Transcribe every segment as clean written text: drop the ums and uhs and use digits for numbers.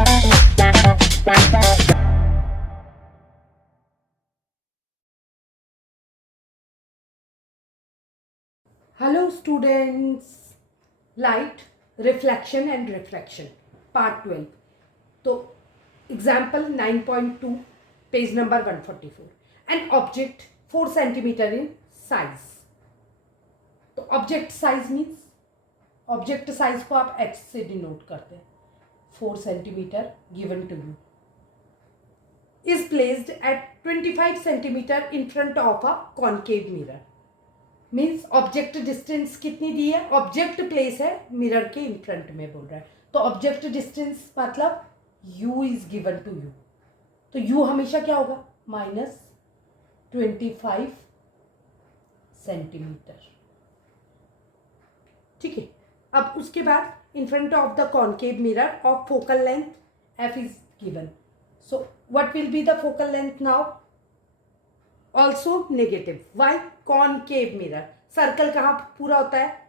Hello students, light, reflection and refraction, part 12. तो example 9.2, page number 144. An object 4 centimeter in size. तो object size means object size को आप h से denote करते हैं. 4 centimeter given to you is placed at 25 centimeter in front of a concave mirror. Means object distance कितनी दी है, object place है mirror के इन फ्रंट में बोल रहा है, तो ऑब्जेक्ट डिस्टेंस मतलब u is given to u, तो u हमेशा क्या होगा -25 सेंटीमीटर. ठीक है. अब उसके बाद in front of the concave mirror of focal length f is given, so what will be the focal length now, also negative. Why? Concave mirror. Circle कहाँ पूरा होता है,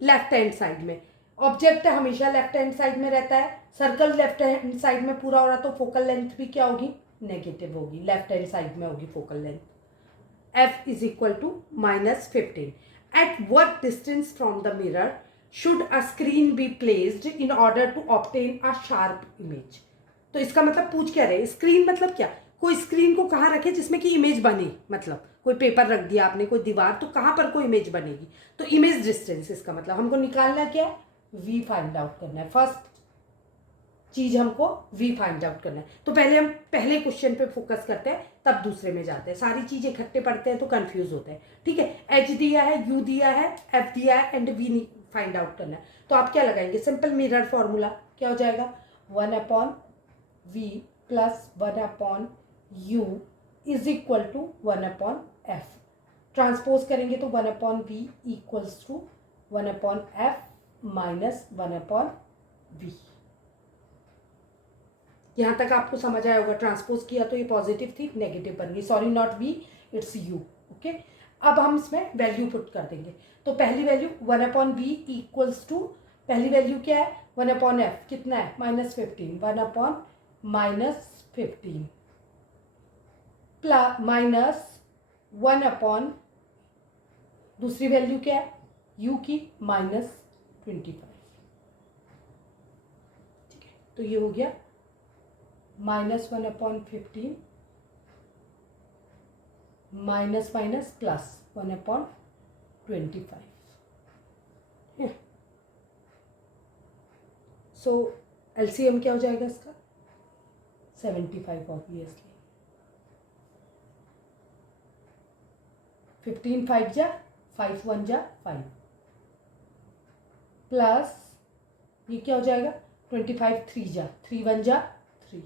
लेफ्ट हैंड साइड में. ऑब्जेक्ट हमेशा लेफ्ट हैंड साइड में रहता है, circle left hand side में पूरा हो रहा, तो फोकल लेंथ भी क्या होगी, नेगेटिव होगी, लेफ्ट हैंड साइड में होगी focal length. f is equal to -15. At what distance from the mirror should a screen be placed in order to obtain a sharp image. तो इसका मतलब पूछ क्या रहे, स्क्रीन मतलब क्या, कोई स्क्रीन को कहाँ रखे जिसमें कि इमेज बने, मतलब कोई पेपर रख दिया आपने, कोई दीवार, तो कहाँ पर कोई इमेज बनेगी, तो इमेज डिस्टेंस. इसका मतलब हमको निकालना क्या है, v फाइंड आउट करना है. फर्स्ट चीज हमको v फाइंड आउट करना है. तो पहले हम पहले क्वेश्चन पे फोकस करते हैं, तब दूसरे में जाते हैं. सारी चीजें इकट्ठे पढ़ते हैं तो कंफ्यूज होते हैं. ठीक है. h दिया है, u दिया है, f दिया है एंड v फाइंड आउट करना है. तो आप क्या लगाएंगे, सिंपल मिरर फॉर्मूला क्या हो जाएगा, 1/v plus 1/u is equal to 1/f. Transpose करेंगे तो 1/v equals to 1/f minus 1/v. यहां तक आपको समझ आया होगा. ट्रांसपोज किया तो ये पॉजिटिव थी, नेगेटिव बन गई. Sorry, not v, it's u. Okay. अब हम इसमें वैल्यू पुट कर देंगे. तो पहली वैल्यू 1/v इक्वल्स टू, पहली वैल्यू क्या है, 1/f कितना है, -15. 1/-15 प्लस माइनस 1/, दूसरी वैल्यू क्या है, u की -25. ठीक है. तो ये हो गया -1/15 माइनस माइनस प्लस 1/25. सो एलसीएम क्या हो जाएगा इसका, 75 ऑब्वियसली. 15 5 जा 5 1 जा 5 प्लस ये क्या हो जाएगा, 25 3 जा 3 1 जा 3.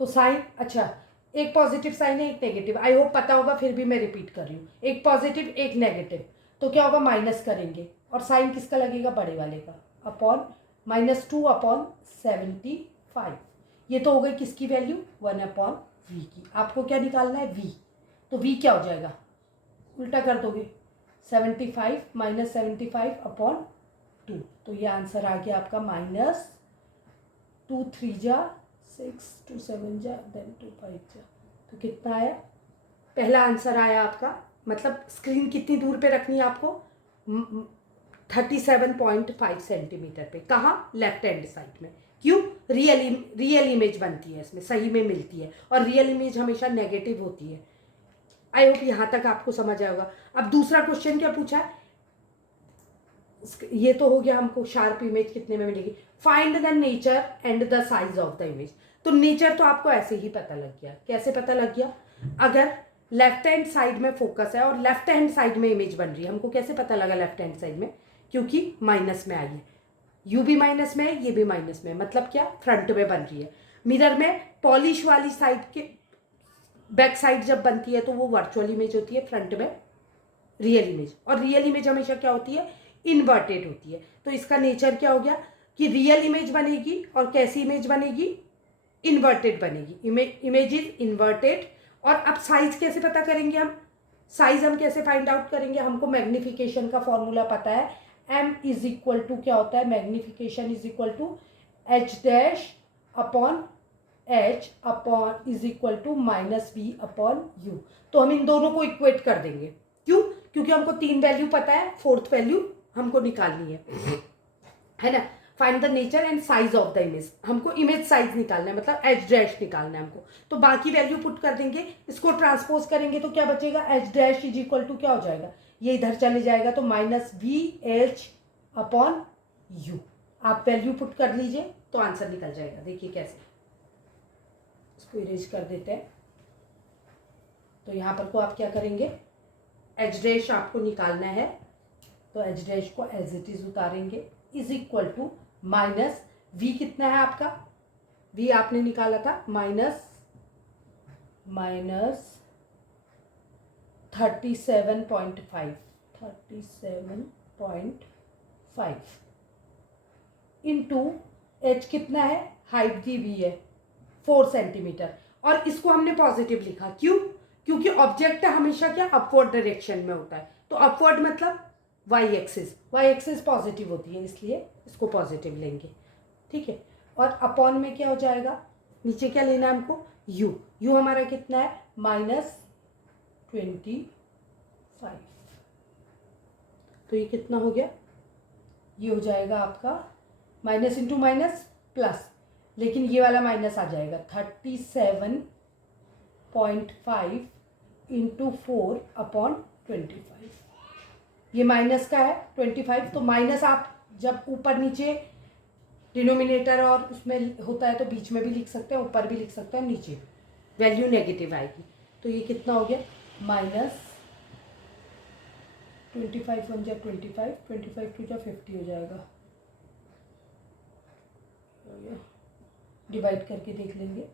तो साइन, अच्छा एक पॉजिटिव साइन है एक नेगेटिव, आई होप पता होगा, फिर भी मैं रिपीट कर रही हूँ. एक पॉजिटिव एक नेगेटिव, तो क्या होगा, माइनस करेंगे और साइन किसका लगेगा, बड़े वाले का, अपॉन -2/75. ये तो हो गई किसकी वैल्यू, 1/v की. आपको क्या निकालना है, v. तो v क्या हो जाएगा, उल्टा कर दोगे, 75 - 75/2. तो ये आंसर आ गया आपका -2 3 जा 6 2 7 जा देन 2 5 जा. तो कितना आया, पहला आंसर आया आपका, मतलब स्क्रीन कितनी दूर पे रखनी है आपको, 37.5 सेंटीमीटर पे. कहाँ, लेफ्ट हैंड साइड में. क्यों, रियल इमेज बनती है इसमें, सही में मिलती है, और रियल इमेज हमेशा नेगेटिव होती है. आई होप यहाँ तक आपको समझ आया होगा. अब दूसरा क्वेश्चन क्या पूछा है, ये तो हो गया हमको शार्प इमेज कितने में मिलेगी. Find the nature and the size of the image. तो नेचर तो आपको ऐसे ही पता लग गया. कैसे पता लग गया, अगर लेफ्ट हैंड साइड में फोकस है और लेफ्ट हैंड साइड में इमेज बन रही है, हमको कैसे पता लगा लेफ्ट हैंड साइड में, क्योंकि माइनस में आई है, यू भी माइनस में है, ये भी माइनस में है, मतलब क्या, फ्रंट में बन रही है. मिरर में पॉलिश वाली साइड के बैक साइड जब बनती है तो वो वर्चुअल इमेज होती है, फ्रंट में रियल इमेज. और रियल इमेज हमेशा क्या होती है, इन्वर्टेड होती है. तो इसका नेचर क्या हो गया कि रियल इमेज बनेगी, और कैसी इमेज बनेगी, इन्वर्टेड बनेगी. Image is inverted. और अब साइज कैसे पता करेंगे हम, साइज हम कैसे फाइंड आउट करेंगे, हमको मैग्निफिकेशन का फॉर्मूला पता है. m इज इक्वल टू क्या होता है, magnification is equal to h dash upon h upon is equal to minus v upon u. तो हम इन दोनों को इक्वेट कर देंगे। क्यों? क्योंकि हमको 3 वैल्यू पता है, 4th वैल्यू हमको निकालनी है ना। Find the nature and size of the image, हमको इमेज साइज निकालना है, मतलब एच डैश निकालना है हमको। तो बाकी वैल्यू पुट कर देंगे, इसको ट्रांसपोज करेंगे तो क्या बचेगा, h dash is equal to क्या हो जाएगा, ये इधर चले जाएगा तो minus v h upon u. आप वैल्यू पुट कर लीजिए तो आंसर निकल जाएगा। देखिए कैसे, इसको इरेज कर देते हैं। तो यहाँ पर को आप क्या करेंगे, एच डैश आपको निकालना है तो एच डैश को एज इट इज उतारेंगे, is equal to minus V कितना है आपका, वी आपने निकाला था माइनस 37.5 इंटू एच कितना है, हाइट दी हुई है 4 सेंटीमीटर, और इसको हमने पॉजिटिव लिखा। क्यों? क्योंकि ऑब्जेक्ट हमेशा क्या अपवर्ड डायरेक्शन में होता है, तो अपवर्ड मतलब वाई एक्सिस पॉजिटिव होती है, इसलिए इसको पॉजिटिव लेंगे। ठीक है, और अपॉन में क्या हो जाएगा, नीचे क्या लेना है हमको, यू हमारा कितना है -25। तो ये कितना हो गया, ये हो जाएगा आपका माइनस इंटू माइनस प्लस, लेकिन ये वाला माइनस आ जाएगा 37.5 इंटू 4 अपॉन 25। ये माइनस का है 25, तो माइनस आप जब ऊपर नीचे डिनोमिनेटर और उसमें होता है तो बीच में भी लिख सकते हैं, ऊपर भी लिख सकते हैं, नीचे वैल्यू नेगेटिव आएगी। तो ये कितना हो गया, माइनस 25 1 जा 25, 25 2 जा 50 हो जाएगा। डिवाइड करके देख लेंगे,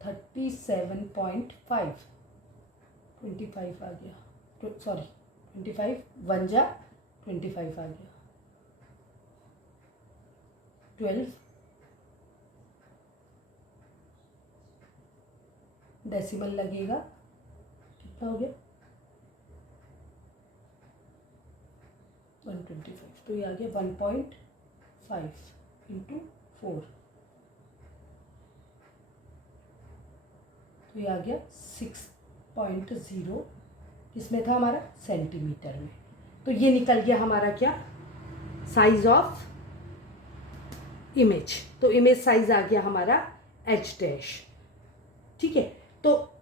37.5 25 आ गया, सॉरी 25 1 जा 25 आ गया, 12 डेसिमल लगेगा, कितना हो गया 125। तो ये आ गया 1.5 इंटू 4, तो ये आ गया 6.0, किसमें था हमारा, सेंटीमीटर में। तो ये निकल गया हमारा क्या, साइज ऑफ इमेज। तो इमेज साइज आ गया हमारा एच डैश। ठीक है, तो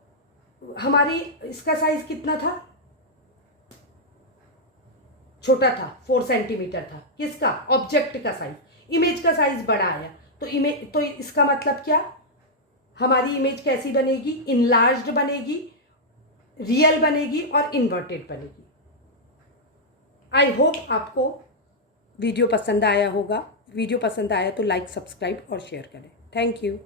हमारी इसका साइज कितना था, छोटा था, 4 सेंटीमीटर था, किसका, ऑब्जेक्ट का साइज। इमेज का साइज बड़ा आया, तो इमेज, तो इसका मतलब क्या, हमारी इमेज कैसी बनेगी, इनलार्ज्ड बनेगी, रियल बनेगी और इन्वर्टेड बनेगी। आई होप आपको वीडियो पसंद आया होगा। वीडियो पसंद आया तो लाइक, सब्सक्राइब और शेयर करें। Thank you.